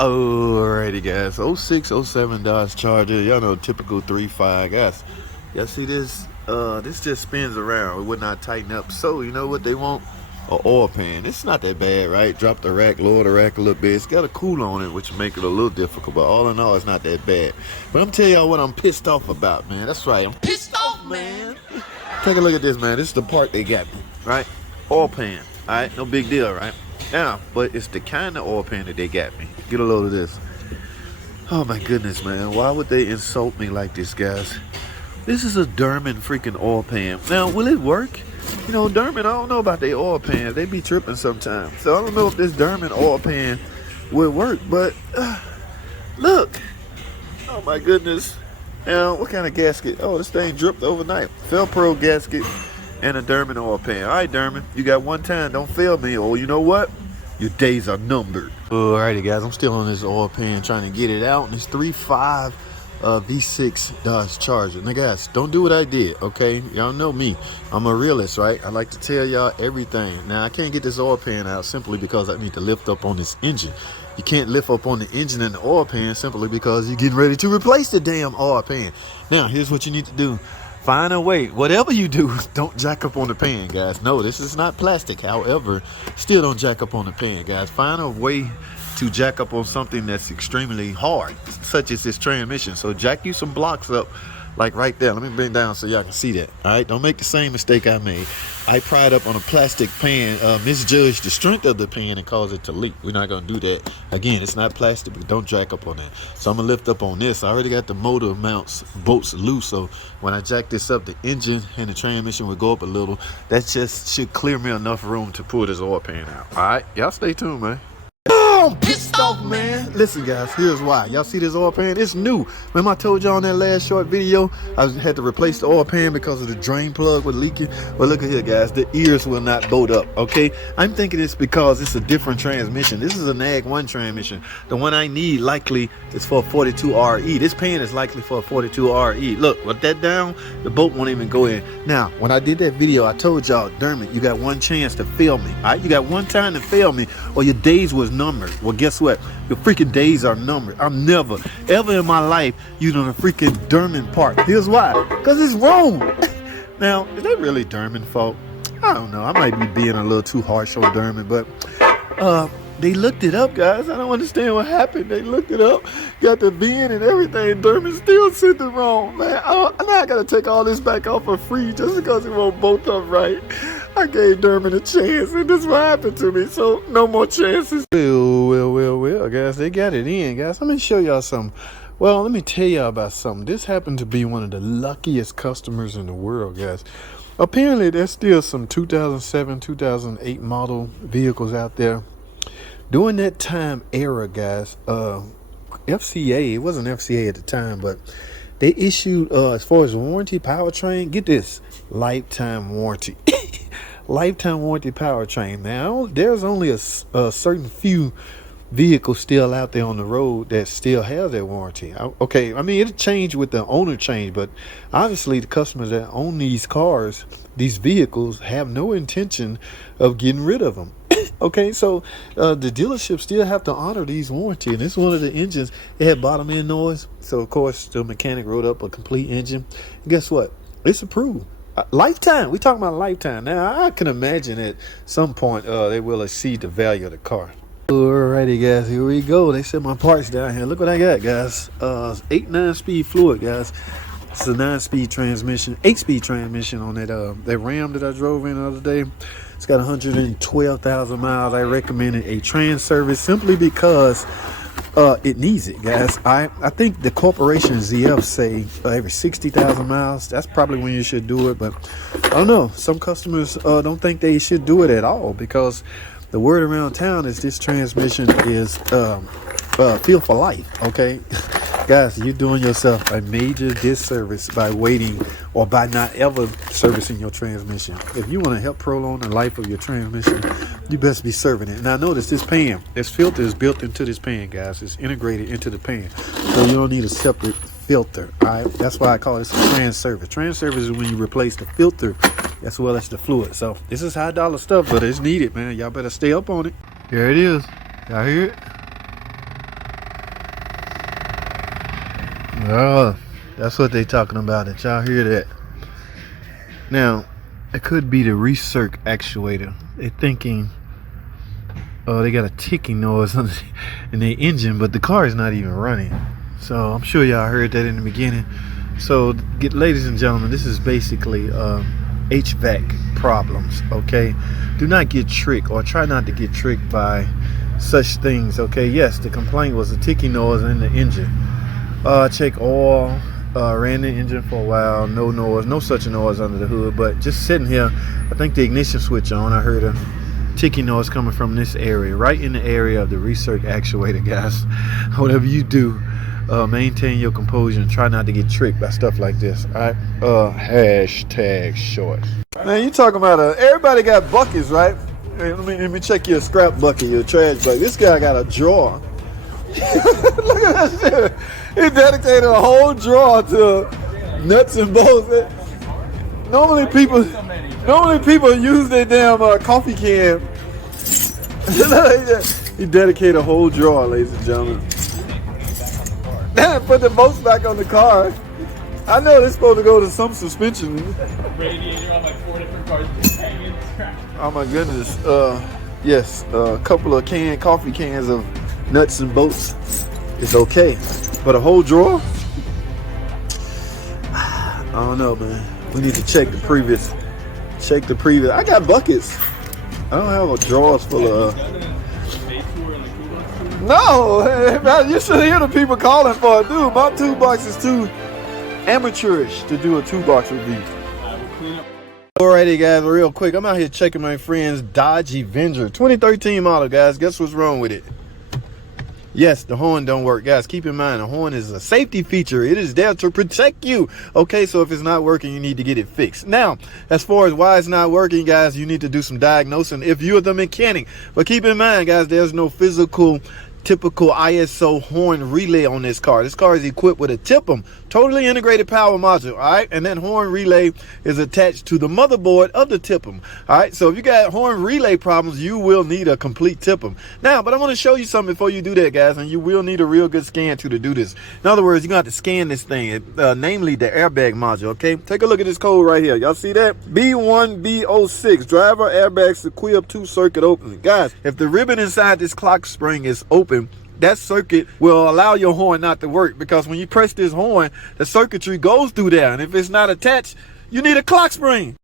Alrighty guys, '06, '07 Dodge Charger, y'all know, typical 3.5 guys. Y'all see this? This just spins around. It would not tighten up. So you know what they want? An oil pan. It's not that bad, right? Drop the rack, lower the rack a little bit. It's got a cool on it, which make it a little difficult, but all in all, it's not that bad. But I'm telling y'all what I'm pissed off about, man. That's right, I'm pissed off, man. Take a look at this, man. This is the part they got me, right? Oil pan, all right? No big deal, right? Now, but it's the kind of oil pan that they got me. Get a load of this. Oh my goodness, man. Why would they insult me like this, guys? This is a Derman freaking oil pan. Now, will it work? You know, Derman, I don't know about their oil pans. They be tripping sometimes. So I don't know if this Derman oil pan would work, but look. Oh my goodness. Now, what kind of gasket? Oh, this thing dripped overnight. Felpro gasket and a Derman oil pan. All right, Derman, you got one time. Don't fail me. Oh, you know what? Your days are numbered. Alrighty, guys, I'm still on this oil pan trying to get it out. And it's 3.5 V6 Dodge Charger. Now, guys, don't do what I did, okay? Y'all know me. I'm a realist, right? I like to tell y'all everything. Now, I can't get this oil pan out simply because I need to lift up on this engine. You can't lift up on the engine and the oil pan simply because you're getting ready to replace the damn oil pan. Now, here's what you need to do. Find a way. Whatever you do, don't jack up on the pan, guys. No, this is not plastic. However, still don't jack up on the pan, guys. Find a way to jack up on something that's extremely hard, such as this transmission. So jack you some blocks up, like right there. Let me bring it down so y'all can see that. All right, don't make the same mistake I made. I pried up on a plastic pan, misjudged the strength of the pan and caused it to leak. We're not gonna do that. Again, it's not plastic, but don't jack up on that. So I'm gonna lift up on this. I already got the motor mounts, bolts loose. So when I jack this up, the engine and the transmission will go up a little. That just should clear me enough room to pull this oil pan out. All right, y'all stay tuned, man. I'm pissed off, man. Listen, guys, here's why. Y'all see this oil pan? It's new. Remember I told y'all in that last short video I had to replace the oil pan because of the drain plug was leaking? Well, look at here, guys. The ears will not bolt up, okay? I'm thinking it's because it's a different transmission. This is a NAG 1 transmission. The one I need likely is for a 42RE. This pan is likely for a 42RE. Look, with that down, the bolt won't even go in. Now, when I did that video, I told y'all, Dermot, you got one chance to fail me, all right? You got one time to fail me or your days was numbered. Well, guess what? Your freaking days are numbered. I'm never, ever in my life using a freaking Derman part. Here's why. Because it's wrong. Now, is that really Derman fault? I don't know. I might be being a little too harsh on Derman, but they looked it up, guys. I don't understand what happened. They looked it up, got the VIN and everything. Derman still sent it wrong, man. Now I got to take all this back off for free just because it won't bolt up right. I gave Derman a chance, and this is what happened to me, so no more chances. Well, guys, they got it in, guys. Let me show y'all something. Well, let me tell y'all about something. This happened to be one of the luckiest customers in the world, guys. Apparently, there's still some 2007, 2008 model vehicles out there. During that time era, guys, FCA, it wasn't FCA at the time, but they issued, as far as warranty powertrain, get this, lifetime warranty. Lifetime warranty powertrain. Now, there's only a certain few vehicles still out there on the road that still have their warranty. Okay, I mean, it'll change with the owner change, but obviously the customers that own these cars, these vehicles, have no intention of getting rid of them. Okay, so the dealership still have to honor these warranty, and this is one of the engines. It had bottom end noise, so of course the mechanic wrote up a complete engine. And guess what? It's approved. Lifetime. We talking about lifetime. Now I can imagine at some point they will exceed the value of the car. Alrighty, guys, here we go. They set my parts down here. Look what I got, guys. 9-speed fluid, guys. It's a 9-speed transmission, 8-speed transmission on that Ram that I drove in the other day. It's got 112,000 miles. I recommended a trans service simply because it needs it, guys. I think the corporation ZF say every 60,000 miles. That's probably when you should do it, but I don't know. Some customers don't think they should do it at all because the word around town is this transmission is feel for life. Okay. Guys, you're doing yourself a major disservice by waiting or by not ever servicing your transmission. If you want to help prolong the life of your transmission, you best be serving it. Now notice this pan, this filter is built into this pan, guys. It's integrated into the pan, so you don't need a separate filter. All right, that's why I call this a trans service. Trans service is when you replace the filter as well as the fluid. So this is high dollar stuff, but it's needed, man. Y'all better stay up on it. Here it is. Y'all hear it? Oh, that's what they talking about. Did y'all hear that? Now, it could be the recirc actuator. They're thinking, oh, they got a ticking noise in their engine, but the car is not even running. So I'm sure y'all heard that in the beginning. So, ladies and gentlemen, this is basically HVAC problems, okay? Do not get tricked, or try not to get tricked by such things, okay? Yes, the complaint was a ticking noise in the engine. Check oil, ran the engine for a while, no noise, no such noise under the hood, but just sitting here, I think the ignition switch on, I heard a ticking noise coming from this area, right in the area of the recirc actuator, guys. Whatever you do, maintain your composure and try not to get tricked by stuff like this. All right. Hashtag short. Man, you talking about everybody got buckets, right? Hey, let me check your scrap bucket, your trash bucket. This guy got a drawer. Look at that shit. He dedicated a whole drawer to nuts and bolts. Normally people use their damn coffee can. He dedicated a whole drawer, ladies and gentlemen. Put the bolts back on the car. I know they're supposed to go to some suspension. Radiator on like 4 different cars just hanging. Oh my goodness. Yes, a couple of coffee cans of nuts and bolts is okay. But a whole drawer? I don't know, man. We need to check the previous. I got buckets. I don't have a drawers full of. No, you should hear the people calling for it, dude. My toolbox is too amateurish to do a toolbox review. Alrighty, guys, real quick. I'm out here checking my friend's Dodge Avenger 2013 model, guys. Guess what's wrong with it? Yes, the horn don't work. Guys, keep in mind, the horn is a safety feature. It is there to protect you. Okay, so if it's not working, you need to get it fixed. Now, as far as why it's not working, guys, you need to do some diagnosing if you're the mechanic. But keep in mind, guys, there's no typical ISO horn relay on this car. This car is equipped with a TIPM, totally integrated power module, all right? And that horn relay is attached to the motherboard of the TIPM, all right? So if you got horn relay problems, you will need a complete TIPM. Now, but I want to show you something before you do that, guys, and you will need a real good scan to do this. In other words, you're going to have to scan this thing, namely the airbag module, okay? Take a look at this code right here. Y'all see that? B1B06, driver airbags equipped 2 circuit opening. Guys, if the ribbon inside this clock spring is open, that circuit will allow your horn not to work, because when you press this horn, the circuitry goes through there, and if it's not attached, you need a clock spring.